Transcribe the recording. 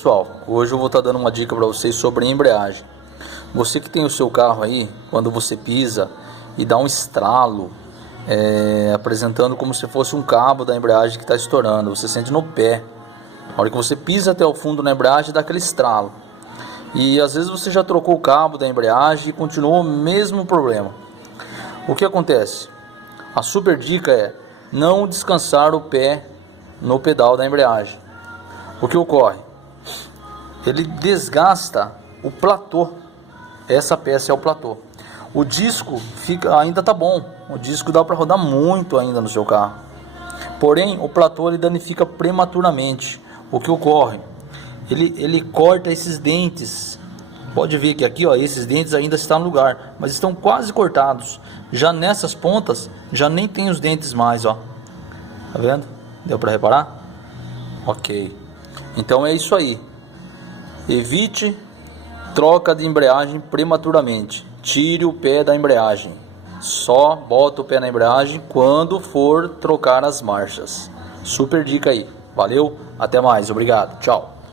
Pessoal, hoje eu vou estar dando uma dica para vocês sobre embreagem. Você que tem o seu carro aí, quando você pisa e dá um estralo, apresentando como se fosse um cabo da embreagem que está estourando, você sente no pé. Na hora que você pisa até o fundo na embreagem, dá aquele estralo. E às vezes você já trocou o cabo da embreagem e continuou o mesmo problema. O que acontece? A super dica é não descansar o pé no pedal da embreagem. O que ocorre? Ele desgasta o platô. Essa peça é o platô. O disco ainda tá bom. O disco dá para rodar muito ainda no seu carro. Porém, o platô ele danifica prematuramente. O que ocorre? Ele corta esses dentes. Pode ver que aqui, ó, esses dentes ainda estão no lugar, mas estão quase cortados. Já nessas pontas, já nem tem os dentes mais, ó. Tá vendo? Deu para reparar? Ok. Então é isso aí. Evite troca de embreagem prematuramente. Tire o pé da embreagem. Só bota o pé na embreagem quando for trocar as marchas. Super dica aí. Valeu, até mais, obrigado, tchau.